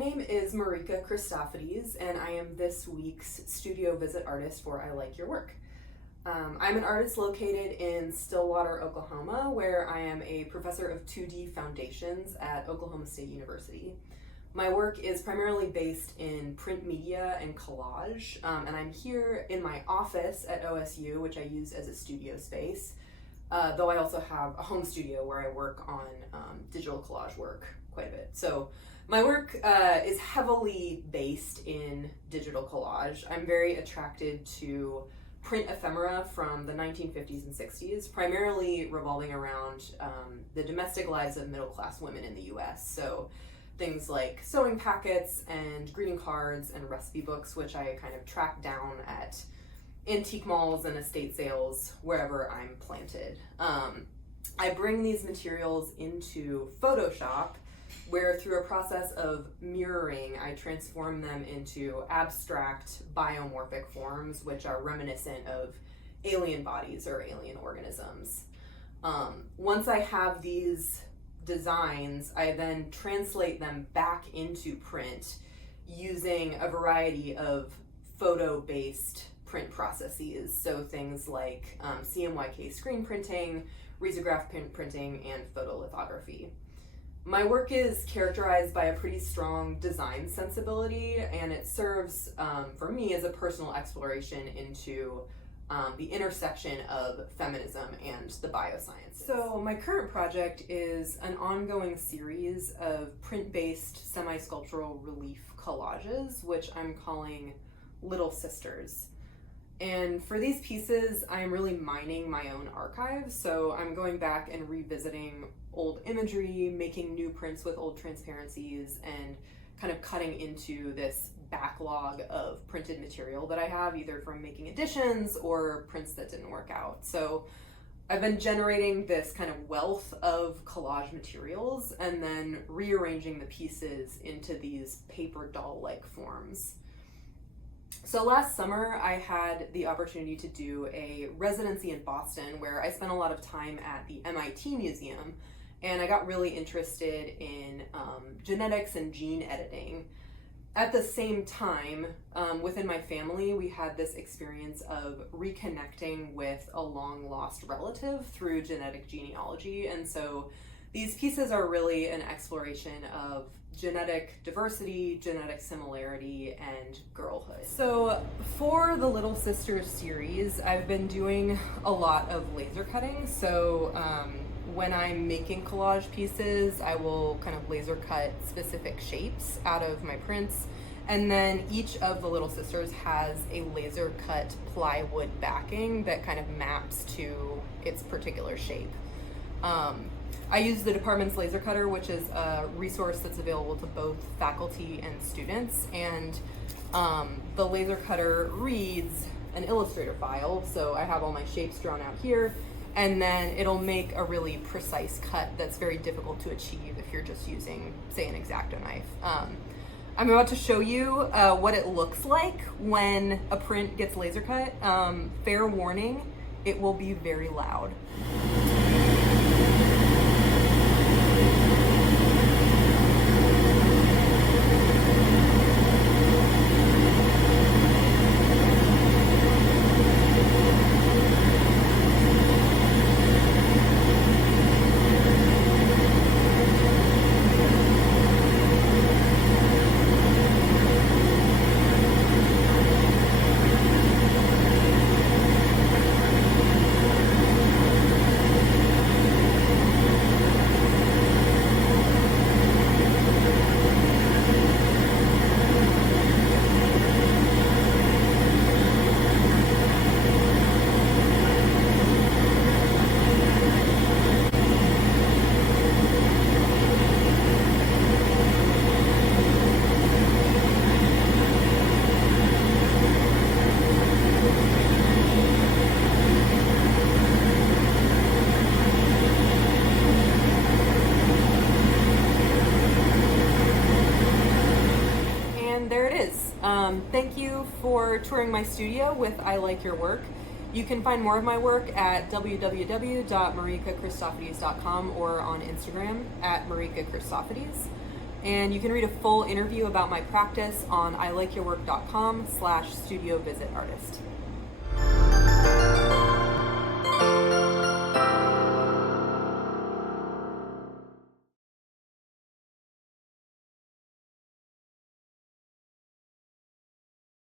name is Marika Christofides, and I am this week's studio visit artist for I Like Your Work. I'm an artist located in Stillwater, Oklahoma, where I am a professor of 2D foundations at Oklahoma State University. My work is primarily based in print media and collage, and I'm here in my office at OSU, which I use as a studio space, though I also have a home studio where I work on digital collage work quite a bit. So my work is heavily based in digital collage. I'm very attracted to print ephemera from the 1950s and 60s, primarily revolving around the domestic lives of middle-class women in the US. So things like sewing packets and greeting cards and recipe books, which I kind of track down at antique malls and estate sales wherever I'm planted. I bring these materials into Photoshop, where through a process of mirroring, I transform them into abstract biomorphic forms, which are reminiscent of alien bodies or alien organisms. Once I have these designs, I then translate them back into print using a variety of photo-based print processes. So things like CMYK screen printing, risograph printing, and photolithography. My work is characterized by a pretty strong design sensibility, and it serves for me as a personal exploration into the intersection of feminism and the biosciences. So my current project is an ongoing series of print-based semi-sculptural relief collages, which I'm calling Little Sisters. And for these pieces, I'm really mining my own archives. So I'm going back and revisiting old imagery, making new prints with old transparencies, and kind of cutting into this backlog of printed material that I have, either from making editions or prints that didn't work out. So I've been generating this kind of wealth of collage materials and then rearranging the pieces into these paper doll-like forms. So last summer, I had the opportunity to do a residency in Boston where I spent a lot of time at the MIT Museum, and I got really interested in genetics and gene editing. At the same time, within my family, we had this experience of reconnecting with a long-lost relative through genetic genealogy, and so these pieces are really an exploration of genetic diversity, genetic similarity, and girlhood. So for the Little Sisters series, I've been doing a lot of laser cutting. So when I'm making collage pieces, I will kind of laser cut specific shapes out of my prints. And then each of the Little Sisters has a laser cut plywood backing that kind of maps to its particular shape. I use the department's laser cutter, which is a resource that's available to both faculty and students. And the laser cutter reads an Illustrator file. So I have all my shapes drawn out here, and then it'll make a really precise cut that's very difficult to achieve if you're just using, say, an X-Acto knife. I'm about to show you what it looks like when a print gets laser cut. Fair warning, it will be very loud. Thank you for touring my studio with I Like Your Work. You can find more of my work at www.marikachristofides.com or on Instagram at Marika Christofides. And you can read a full interview about my practice on ilikeyourwork.com/studio visit artist.